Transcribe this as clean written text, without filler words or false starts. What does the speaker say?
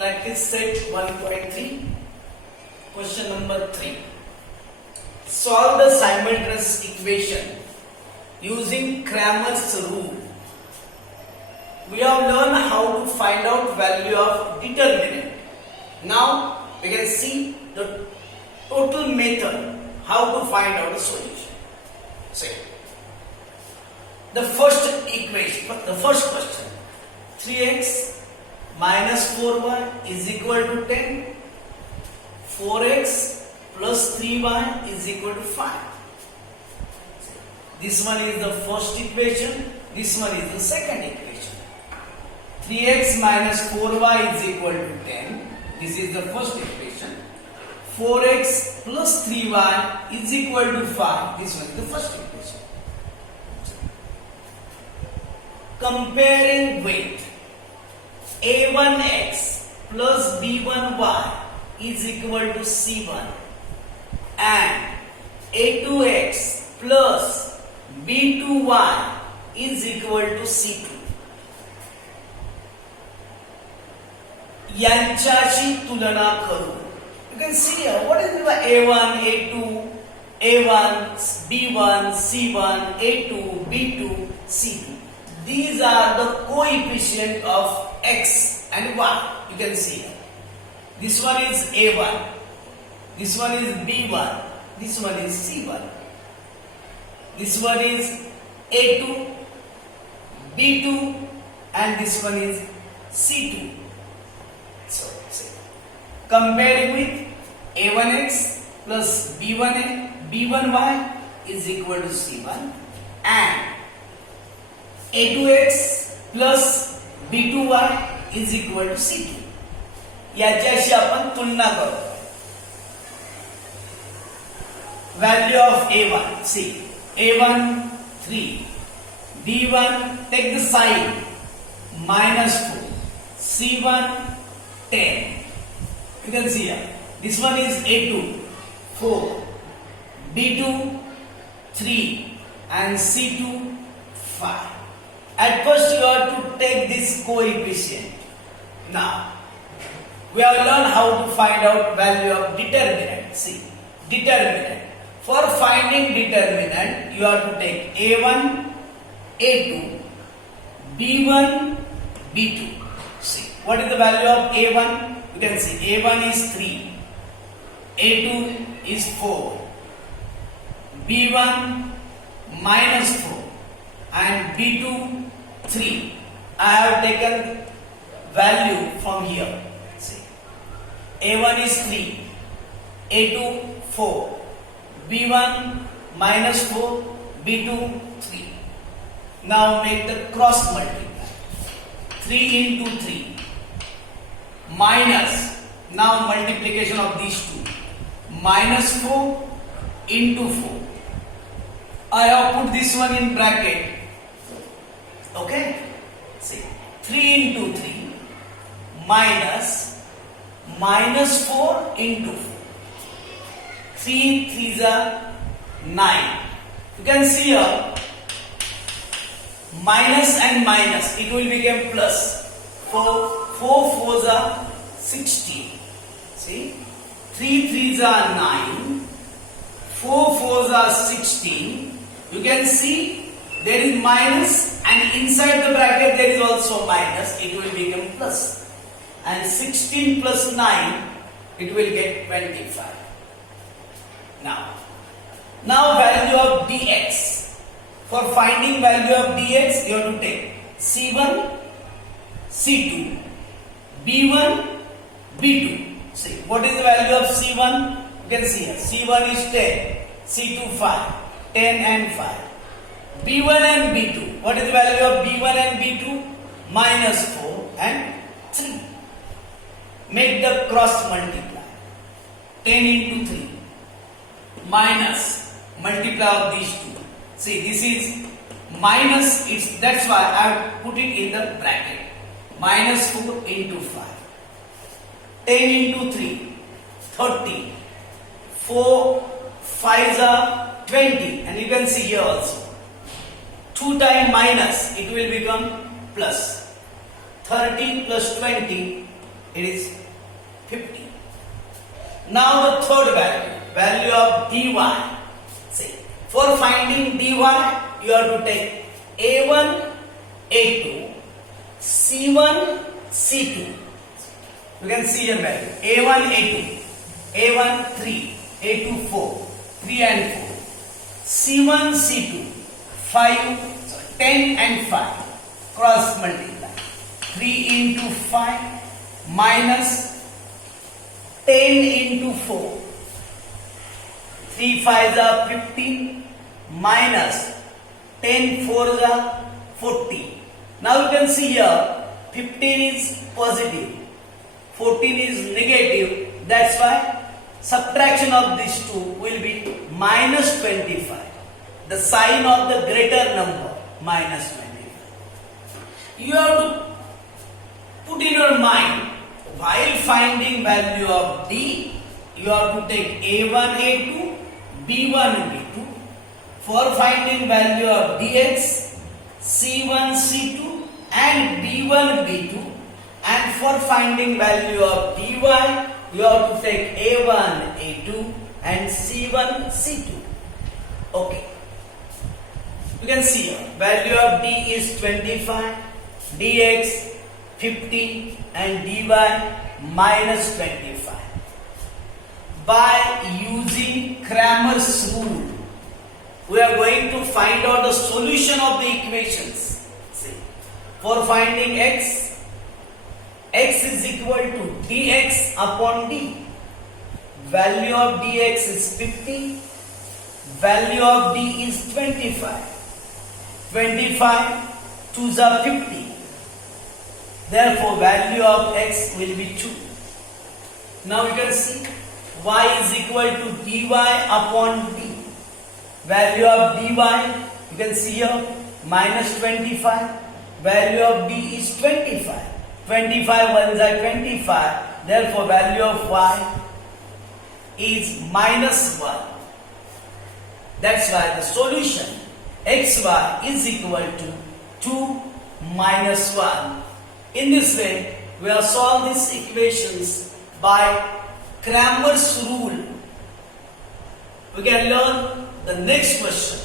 Practice set 1.3. Question number 3. Solve the simultaneous equation using Cramer's rule. We have learned how to find out value of determinant. Now we can see the total method how to find out the solution. See, the first equation, the first question, 3x minus 4y is equal to 10. 4x plus 3y is equal to 5. This one is the first equation, this one is the second equation. 3x minus 4y is equal to 10. This is the first equation. 4x plus 3y is equal to 5. This one is the first equation. Comparing with a1x plus b1y is equal to c1 and a2x plus b2y is equal to c2. यांच्याशी तुलना करू. You can see here what is the a1, a2, a1, b1, c1, a2, b2, c2. These are the coefficient of x and y. You can see here. This one is a1, this one is b1, this one is c1, this one is a2, b2, and this one is c2. So, comparing with a1x plus b1y is equal to c1 and a2x plus b2y is equal to c2. याच्याशी आपण तुलना करू. Value of a1, see, a1 3, b1 take the sign minus 4, c1 10. You can see here. This one is a2 4, b2 3, and c2 5. At first you have to take this coefficient. Now we have learned how to find out value of determinant. See, determinant. For finding determinant, you have to take a1, a2, b1, b2. See, what is the value of a1? You can see a1 is 3, a2 is 4, b1 minus 4, and b2 3. I have taken value from here. See, a1 is 3, a2 4, b1 minus 4, b2 3. Now make the cross multiply. 3 into 3 minus, now multiplication of these two, minus 4 into 4. I have put this one in bracket. Okay, see, 3 into 3 minus 4 into 4. 3 3s are 9. You can see here minus and minus, it will become plus. 4 4s are 16. See, 3 3s are 9, 4 4s are 16. You can see there is minus and inside the bracket there is also minus. It will become plus. And 16 plus 9, it will get 25. Now value of dx. For finding value of dx, you have to take c1, c2, b1, b2. See, what is the value of c1? You can see here. c1 is 10, c2 5, 10 and 5. b1 and b2. What is the value of b1 and b2? Minus 4 and 3. Make the cross multiply. 10 into 3 minus multiply of these two. See, this is minus, that's why I have put it in the bracket. Minus 4 into 5. 10 into 3, 30. 4 5s are 20. And you can see here also. 2 times minus, it will become plus. 30 plus 20, It is 50. Now the third value of dy. See, for finding dy, you have to take a1, a2, c1, c2. You can see your value. a1, a2, a1 3, a2 4, 3 and 4, c1, c2, 10 and 5. Cross multiply. 3 into 5 minus 10 into 4. 3 5s are 15 minus 10 4s are 40. Now you can see here 15 is positive, 14 is negative. That's why subtraction of these two will be minus 25. The sign of the greater number, minus 25. You have to put in your mind, while finding value of d, you have to take a1, a2, b1, b2. For finding value of dx, c1, c2 and b1, b2. And for finding value of dy, you have to take a1, a2 and c1, c2. Okay. You can see here, value of d is 25, dx 50 and dy minus 25. By using Cramer's rule, we are going to find out the solution of the equations. See, for finding x is equal to dx upon d. Value of dx is 50, value of d is 25. 25 2s are 50. Therefore, value of x will be 2. Now you can see y is equal to dy upon d. Value of dy, you can see here, minus 25. Value of d is 25. 25 ones are 25. Therefore, value of y is minus 1. That's why the solution xy is equal to 2 minus 1. In this way, we have solved these equations by Cramer's rule. We can learn the next question.